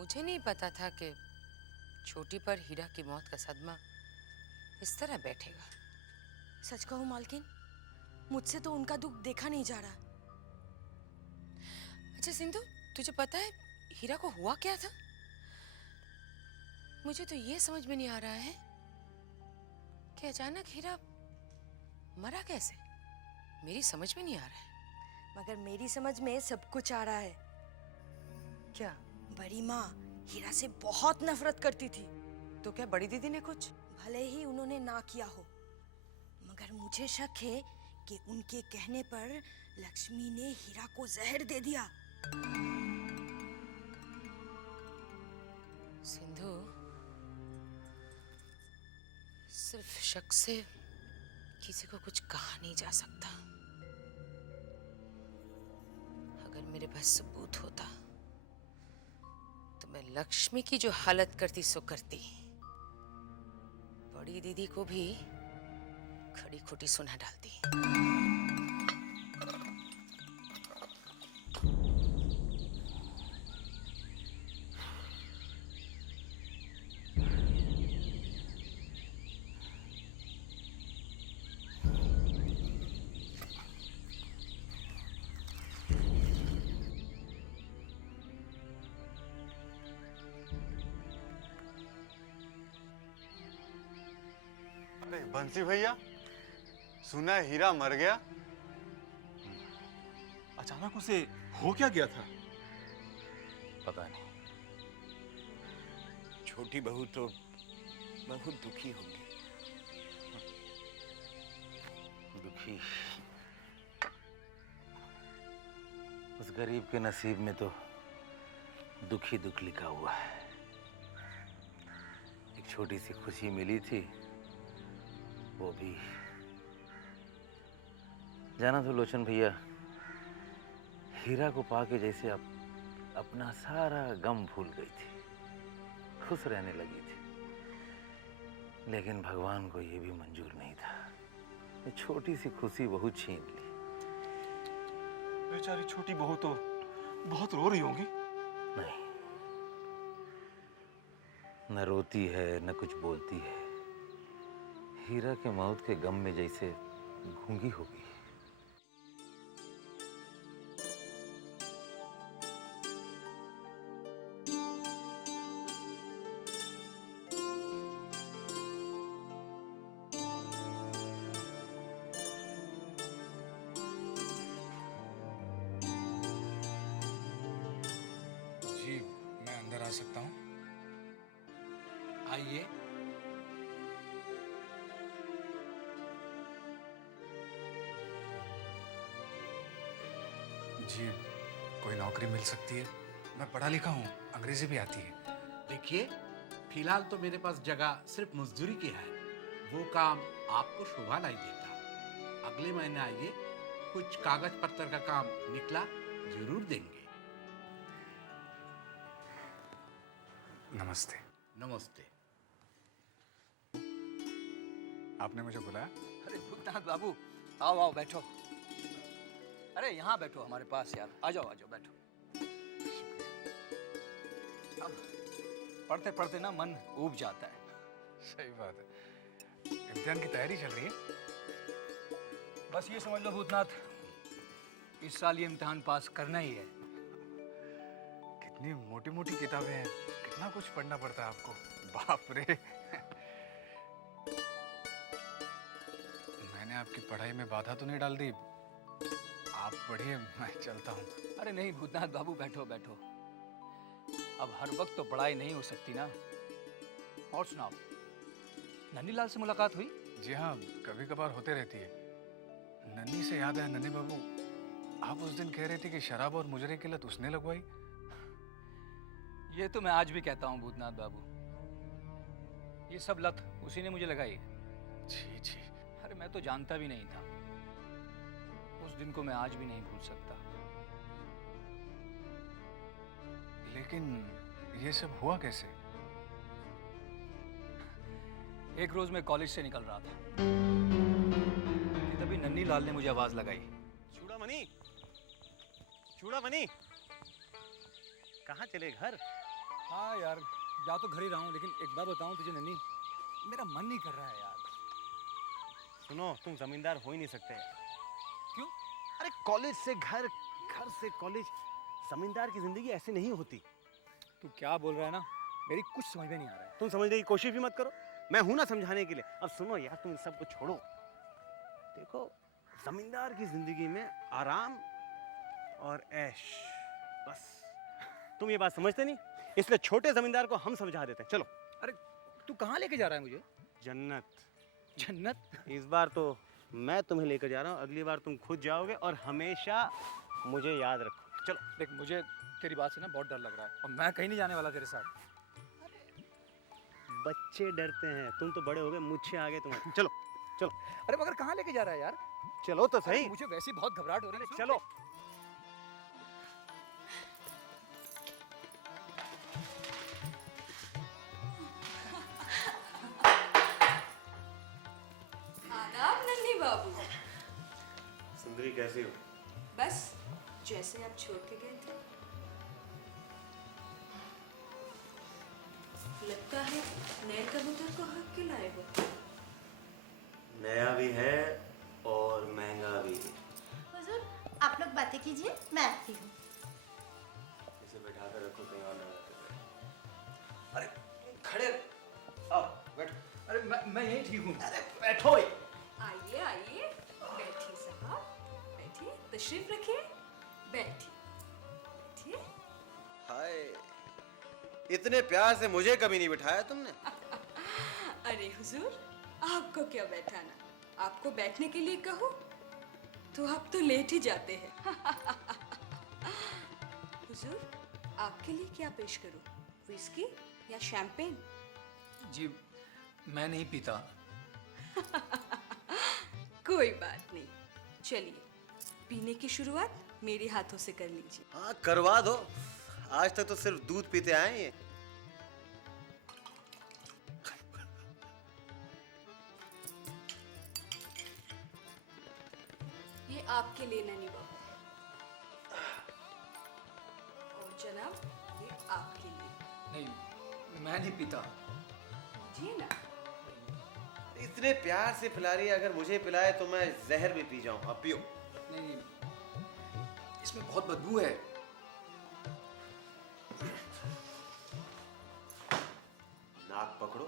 मुझे नहीं पता था कि छोटी पर हीरा की मौत का सदमा इस तरह बैठेगा। सच कहूं मालकिन, मुझसे तो उनका दुख देखा नहीं जा रहा। अच्छा सिंधु, तुझे पता है हीरा को हुआ क्या था? मुझे तो ये समझ में नहीं आ रहा है कि अचानक हीरा मरा कैसे। मेरी समझ में नहीं आ रहा है। मगर मेरी समझ में सब कुछ आ रहा है। क्या? बड़ी माँ हीरा से बहुत नफरत करती थी। तो क्या बड़ी दीदी ने कुछ? भले ही उन्होंने ना किया हो, मगर मुझे शक है कि उनके कहने पर लक्ष्मी ने हीरा को जहर दे दिया। सिंधु, सिर्फ शक से किसी को कुछ कहा नहीं जा सकता। अगर मेरे पास सबूत होता तो मैं लक्ष्मी की जो हालत करती सो करती। बड़ी दीदी को भी खड़ी खोटी सुना डालती। अरे बंसी भैया, सुना है हीरा मर गया। अचानक उसे हो क्या गया था? पता नहीं। छोटी बहू तो बहुत दुखी होगी। दुखी? उस गरीब के नसीब में तो दुख ही दुख लिखा हुआ है। एक छोटी सी खुशी मिली थी, वो भी जाना तो लोचन भैया, हीरा को पाके जैसे अपना सारा गम भूल गई थी, खुश रहने लगी थी। लेकिन भगवान को ये भी मंजूर नहीं था। ये छोटी सी खुशी बहुत छीन ली। बेचारी छोटी बहू तो बहुत रो रही होगी। नहीं, न रोती है न कुछ बोलती है। हीरा के मौत के गम में जैसे गूंगी हो गई। जी, मैं अंदर आ सकता हूँ? आइए। जी, कोई नौकरी मिल सकती है? मैं पढ़ा लिखा हूँ, अंग्रेजी भी आती है। देखिए, फिलहाल तो मेरे पास जगह सिर्फ मजदूरी की है। वो काम आपको शोभा नहीं देता। अगले महीने आइए, कुछ कागज पत्र का काम निकला जरूर देंगे। नमस्ते। नमस्ते। आपने मुझे बुलाया? अरे भूतनाथ बाबू, आओ आओ बैठो। अरे यहाँ बैठो हमारे पास यार, आ जाओ बैठो। अब पढ़ते पढ़ते ना मन ऊब जाता है। सही बात है। इम्तिहान की तैयारी चल रही है? बस ये समझ लो भूतनाथ, इस साल ये इम्तिहान पास करना ही है। कितनी मोटी मोटी किताबें हैं, कितना कुछ पढ़ना पड़ता है आपको। बाप रे। मैंने आपकी पढ़ाई में बाधा तो नहीं डाल दी? आप पढ़िए, मैं चलता हूँ। अरे नहीं भूतनाथ बाबू, बैठो बैठो। अब हर वक्त तो पढ़ाई नहीं हो सकती ना। और सुनाओ, नन्हीलाल से मुलाकात हुई? जी हाँ, कभी कभार होते रहती है। नन्ही से याद है, नन्ही बाबू, आप उस दिन कह रहे थे कि शराब और मुजरे की लत उसने लगवाई। ये तो मैं आज भी कहता हूँ भूतनाथ बाबू, ये सब लत उसी ने मुझे लगाई। छी छी। अरे मैं तो जानता भी नहीं था। उस दिन को मैं आज भी नहीं भूल सकता। लेकिन ये सब हुआ कैसे? एक रोज मैं कॉलेज से निकल रहा था कि तभी नन्हीलाल ने मुझे आवाज लगाई। चूड़ामणि, कहाँ चले? घर? हाँ यार, जा तो घर ही रहा हूँ, लेकिन एक बात बताऊँ तुझे नन्ही, मेरा मन नहीं कर रहा है यार। सुनो, तुम जमींदार हो ही नहीं सकते। क्यों? अरे कॉलेज से घर, घर से कॉलेज, जमींदार की जिंदगी ऐसी नहीं होती। तू क्या बोल रहा है ना, मेरी कुछ समझ में नहीं आ रहा है। तुम समझने की कोशिश भी मत करो, मैं हूं ना समझाने के लिए। अब सुनो यार, तुम इन सबको छोड़ो। देखो, जमींदार की जिंदगी में आराम और ऐश, बस। तुम ये बात समझते नहीं, इसलिए छोटे जमींदार को हम समझा देते हैं। चलो। अरे तू कहाँ लेके जा रहा है मुझे? जन्नत। जन्नत? इस बार तो मैं तुम्हें लेकर जा रहा हूँ, अगली बार तुम खुद जाओगे और हमेशा मुझे याद रखो। चलो। देख, मुझे तेरी बात से ना बहुत डर लग रहा है, और मैं कहीं नहीं जाने वाला तेरे साथ। बच्चे डरते हैं, तुम तो बड़े हो गए, मुझसे आगे तुम्हारे। चलो चलो। अरे मगर कहाँ लेके जा रहा है यार? चलो तो अरे सही। मुझे वैसे ही बहुत घबराहट हो रही है। चलो। आदाब नन्ही बाबू। सुंदरी कैसी हो? बस जैसे आप छोड़ के गए थे। लगता है नए कबूतर को हक के लाए हो। नया भी है और महंगा भी। हुजूर, आप लोग बातें कीजिए, मैं आती हूँ। इसे बैठा कर रखो, कहीं और ना जाते। अरे खड़े, आओ बैठो। अरे मैं यहीं ठीक हूँ। अरे बैठो। आइए आइए, बैठिए साहब, बैठिए, तशरीफ रखिए, बैठिए बैठिए। हाय, इतने प्यार से मुझे कभी नहीं बिठाया तुमने। अरे हुजूर, आपको क्या बैठाना, आपको बैठने के लिए कहूँ तो आप तो लेट ही जाते हैं। हुजूर, आपके लिए क्या पेश करूँ, विस्की या शैंपेन? जी, मैं नहीं पीता। कोई बात नहीं, चलिए पीने की शुरुआत मेरे हाथों से कर लीजिए। हाँ करवा दो, आज तक तो सिर्फ दूध पीते आए हैं ये। ये आपके लिए नन्ही बाबू, और जनाब ये आपके लिए। नहीं, मैं नहीं पीता। जी ना। इतने प्यार से पिला रही है, अगर मुझे पिलाए तो मैं जहर भी पी जाऊं। अब पियो। नहीं, इसमें बहुत बदबू है। नाक पकड़ो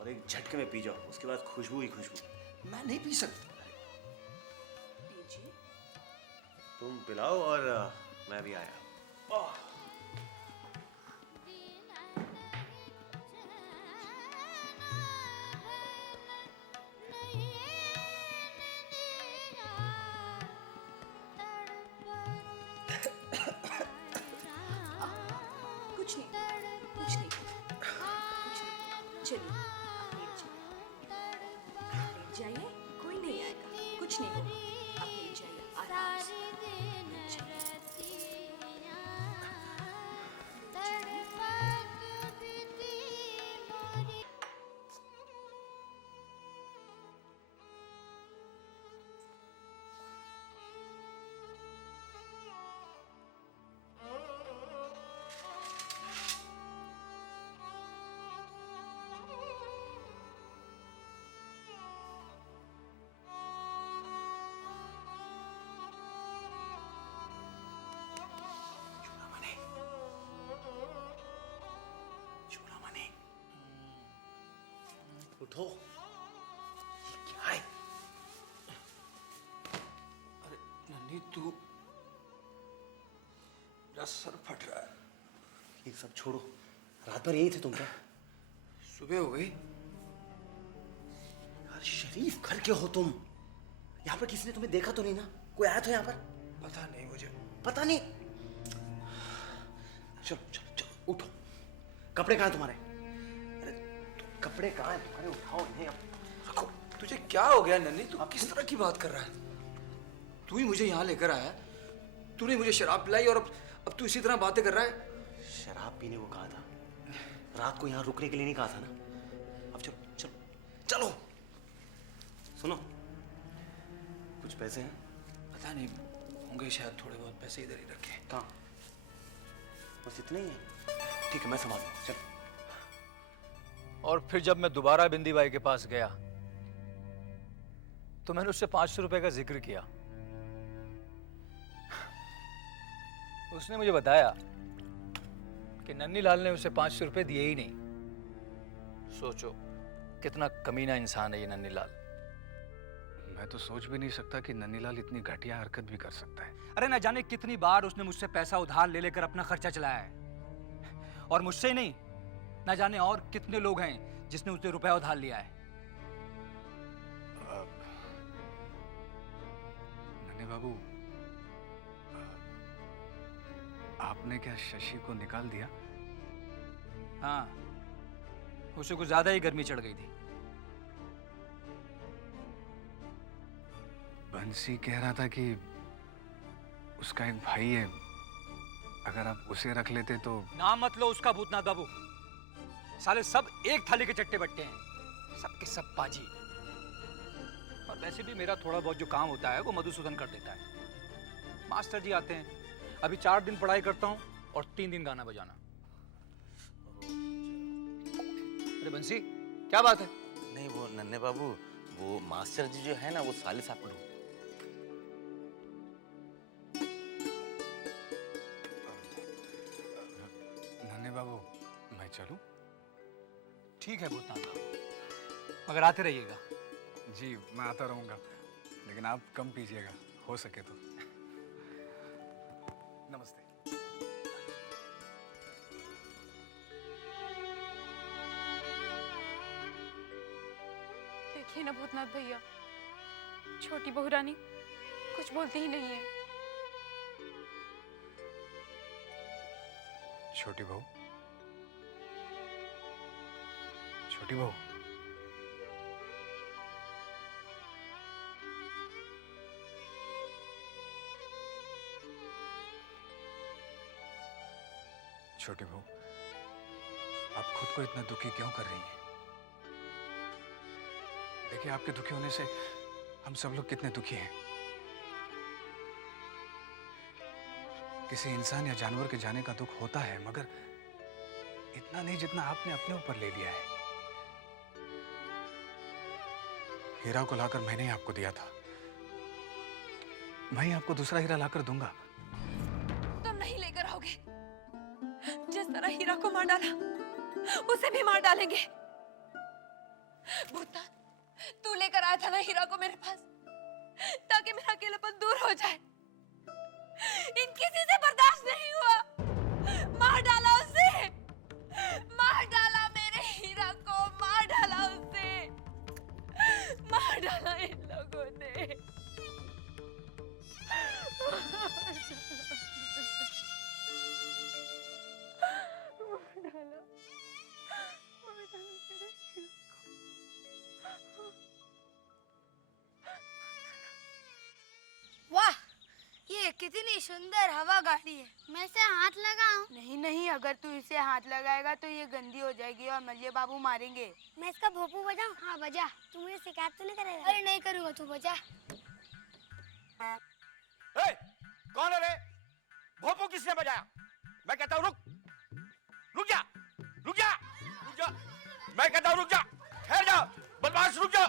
और एक झटके में पी जाओ, उसके बाद खुशबू ही खुशबू। मैं नहीं पी सकता। पीजिए। तुम पिलाओ और मैं भी आया। कुछ नहीं, कुछ नहीं, कुछ नहीं। चलिए आप लेट जाइए, लेट जाइए, कोई नहीं आएगा, कुछ नहीं होगा। आप लेट जाइए आराम से, लेट जाइए। उठो। ये क्या है? अरे नन्ही, तू, मेरा सर फट रहा है। ये सब छोड़ो, रात भर यहीं थे तुम क्या? सुबह हो गई। यार शरीफ घर के हो तुम, यहाँ पर किसी ने तुम्हें देखा तो नहीं ना? कोई आया था यहाँ पर? पता नहीं मुझे। पता नहीं। चलो चलो चलो उठो। कपड़े कहाँ हैं तुम्हारे? अरे कपड़े कहाँ हैं तुम्हारे? उठाओ इन्हें, अब रखो। तुझे क्या हो गया नन्ही? तू किस तरह की बात कर रहा है? तू ही मुझे यहाँ लेकर आया, तूने मुझे शराब पिलाई और अब तू इसी तरह बातें कर रहा है। शराब पीने को कहा था, रात को यहाँ रुकने के लिए नहीं कहा था ना? अब चलो चलो चलो। सुनो, कुछ पैसे हैं? पता नहीं, होंगे शायद थोड़े बहुत पैसे इधर ही रखे। कहाँ? बस इतने ही हैं? ठीक है, मैं संभालूंगा। चल। और फिर जब मैं दोबारा बिंदी बाई के पास गया तो मैंने उससे 500 रुपए का जिक्र किया। उसने मुझे बताया कि नन्नी लाल ने उसे 500 रुपए दिए ही नहीं। सोचो कितना कमीना इंसान है ये नन्नी लाल। मैं तो सोच भी नहीं सकता कि नन्नीलाल इतनी घटिया हरकत भी कर सकता है। अरे न जाने कितनी बार उसने मुझसे पैसा उधार ले लेकर अपना खर्चा चलाया है, और मुझसे ही नहीं, न जाने और कितने लोग हैं जिसने उससे रुपया उधार लिया है। नन्हे बाबू, आपने क्या शशि को निकाल दिया? हाँ, उसे कुछ ज्यादा ही गर्मी चढ़ गई थी। बंसी कह रहा था कि उसका एक भाई है, अगर आप उसे रख लेते तो। नाम मत लो उसका भूतनाथ बाबू। साले सब एक थाली के चट्टे बट्टे हैं, सब के सब पाजी। और वैसे भी मेरा थोड़ा बहुत जो काम होता है वो मधुसूदन कर देता है। मास्टर जी आते हैं, अभी 4 दिन पढ़ाई करता हूँ और 3 दिन गाना बजाना। अरे बंसी, क्या बात है? नहीं वो नन्हे बाबू, वो मास्टर जी जो है ना, वो साले साहब को। नन्हे बाबू, मैं चलूं? ठीक है भूतनाथ बाबू, मगर आते रहिएगा। जी, मैं आता रहूंगा, लेकिन आप कम पीजिएगा, हो सके तो। नमस्ते। देखिए ना भूतनाथ भैया, छोटी बहू रानी कुछ बोलती ही नहीं है। छोटी बहू, छोटी बहू, छोटी बहू, आप खुद को इतना दुखी क्यों कर रही हैं? देखिए, आपके दुखी होने से हम सब लोग कितने दुखी हैं। किसी इंसान या जानवर के जाने का दुख होता है, मगर इतना नहीं जितना आपने अपने ऊपर ले लिया है। हीरा को लाकर मैंने ही आपको दिया था, मैं ही आपको दूसरा हीरा लाकर दूंगा। तुम नहीं लेकर आओगे। जिस तरह हीरा को मार डाला, उसे भी मार डालेंगे। भूतनाथ, तू लेकर आया था ना हीरा को मेरे पास, ताकि मेरा अकेलापन दूर हो जाए। इन किसी से बर्दाश्त नहीं हुआ, मार डाला उसे, मार डाला मेरे हीरा को, मार डाला उसे, मार डाला इन लोगों ने। वाह, ये कितनी सुंदर हवा गाड़ी है। मैं इसे हाथ लगाऊं? नहीं नहीं, अगर तू इसे हाथ लगाएगा तो ये गंदी हो जाएगी और मलिया बाबू मारेंगे। मैं इसका भोपू बजाऊं? हाँ बजा। तू मुझे शिकायत तो नहीं करेगा? अरे नहीं करूंगा, तू बजा। ए, कौन है रे? भोपू किसने बजाया? मैं कहता हूँ रुक, रुक जा, रुक जा, रुक जा। मैं कहता हूँ रुक जा, ठहर जा, बदमाश रुक जा।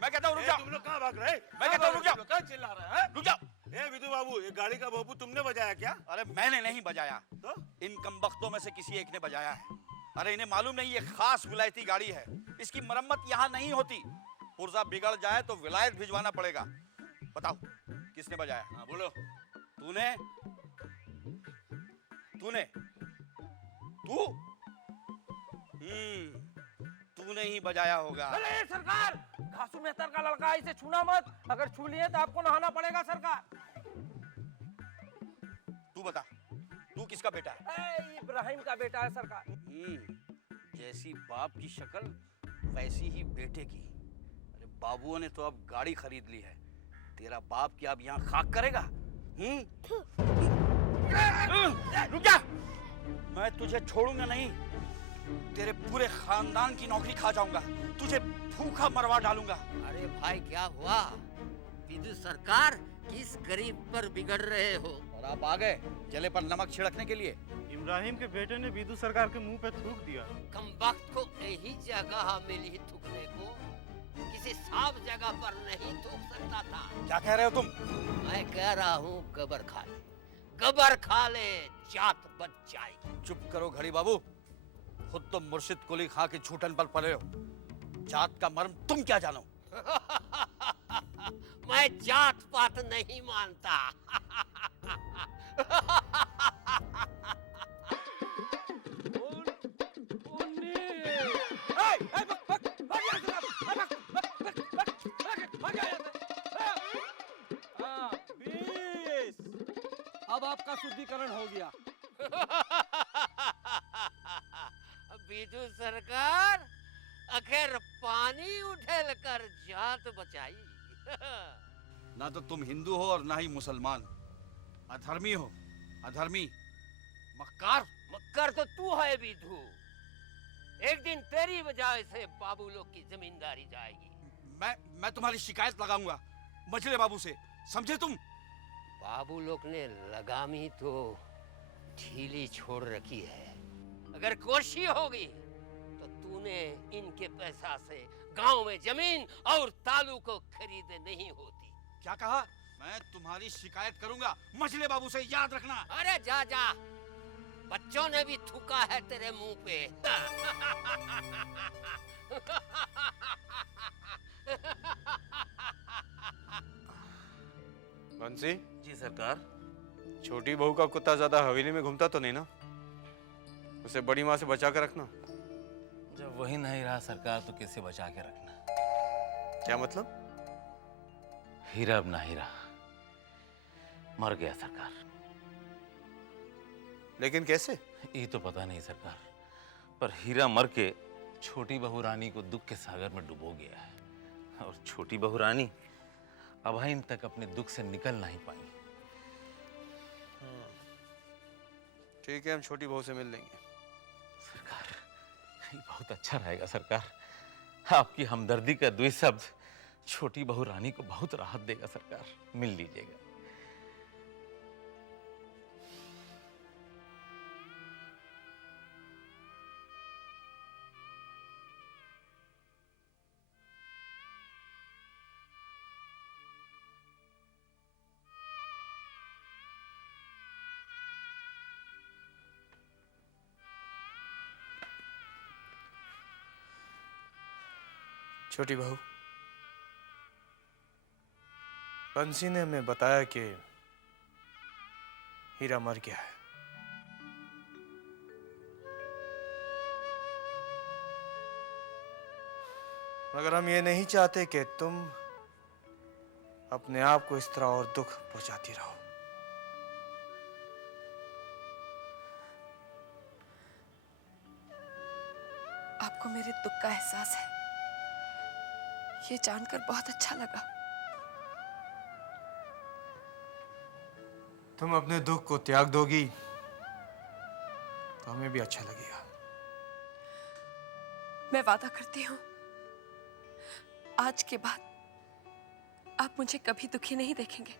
मैं कहता हूँ रुक जा। तुम लोग कहाँ भाग रहे? मैं कहता हूँ रुक जा। कहाँ चिल्ला रहा है? रुक जा। ए विधु बाबू, ये गाड़ी का भोपू तुमने बजाया क्या? अरे मैंने नहीं बजाया, तो इन कमबख्तों में से किसी एक ने बजाया है। अरे इन्हें मालूम नहीं ये खास विलायती गाड़ी है, इसकी मरम्मत यहाँ नहीं होती। पुर्जा बिगड़ जाए तो विलायत भिजवाना पड़ेगा। बताओ किसने बजाया? हाँ बोलो। तूने? तूने? तू? तूने ही बजाया होगा। अरे सरकार, घासू मेहतर का लड़का, इसे छूना मत। अगर छू लिए तो आपको नहाना पड़ेगा सरकार। तू बता, तू किसका बेटा है? इब्राहिम का बेटा है सरकार। जैसी बाप की शक्ल वैसी ही बेटे की। अरे बाबुओं ने तो अब गाड़ी खरीद ली है, तेरा बाप क्या अब यहाँ खाक करेगा? रुक जा, मैं तुझे छोड़ूंगा नहीं। तेरे पूरे खानदान की नौकरी खा जाऊंगा, तुझे भूखा मरवा डालूंगा। अरे भाई क्या हुआ? विधु सरकार किस गरीब पर बिगड़ रहे हो? और आप आ गए जले पर नमक छिड़कने के लिए? इब्राहिम के बेटे ने विदु सरकार के मुंह पे थूक दिया। कम वक्त को यही जगह मिली थूकने को, किसी साफ जगह पर नहीं थूक सकता था। क्या कह रहे हो तुम? मैं कह रहा हूँ कबर खा ले, कबर खा ले, जात बच जाएगी। चुप करो घड़ी बाबू, खुद तो मुर्शिद कुली खां के छूटन पर पड़े हो। जात का मर्म तुम क्या जानो? मैं जात पात नहीं मानता। अब आपका शुद्धिकरण हो गया। विदु सरकार आखिर पानी उठेल कर जात बचाई। ना तो तुम हिंदू हो और ना ही मुसलमान। अधर्मी हो, अधर्मी, मक्कार। मक्कार तो तू है विदु। एक दिन तेरी वजह से बाबू लोग की जमींदारी जाएगी। मैं तुम्हारी शिकायत लगाऊंगा मछली बाबू से, समझे तुम? बाबू लोग ने लगामी तो ढीली छोड़ रखी है। अगर कोशी होगी तो तूने इनके पैसा से गांव में जमीन और तालू को खरीद नहीं होती। क्या कहा? मैं तुम्हारी शिकायत करूंगा मछली बाबू से, याद रखना। अरे जा जा, बच्चों ने भी थूका है तेरे मुंह पे। बंसी जी सरकार। छोटी बहू का कुत्ता ज्यादा हवेली में घूमता तो नहीं ना? उसे बड़ी माँ से बचा कर रखना। जब वही नहीं रहा सरकार तो कैसे बचा के रखना? क्या मतलब? हीरा अब नहीं रहा, मर गया सरकार। लेकिन कैसे? ये तो पता नहीं सरकार, पर हीरा मर के छोटी बहू रानी को दुख के सागर में डुबो गया है और छोटी बहू रानी अभाइन तक अपने दुख से निकल नहीं पाई। ठीक है, हम छोटी बहू से मिल लेंगे। सरकार, ये बहुत अच्छा रहेगा सरकार। आपकी हमदर्दी का द्वि शब्द छोटी बहू रानी को बहुत राहत देगा सरकार। मिल लीजिएगा। छोटी बहू, बंसी ने हमें बताया कि हीरा मर गया है। मगर हम ये नहीं चाहते कि तुम अपने आप को इस तरह और दुख पहुंचाती रहो। आपको मेरे दुख का एहसास है, ये जानकर बहुत अच्छा लगा। तुम अपने दुख को त्याग दोगी तो हमें भी अच्छा लगेगा। मैं वादा करती हूँ, आज के बाद आप मुझे कभी दुखी नहीं देखेंगे।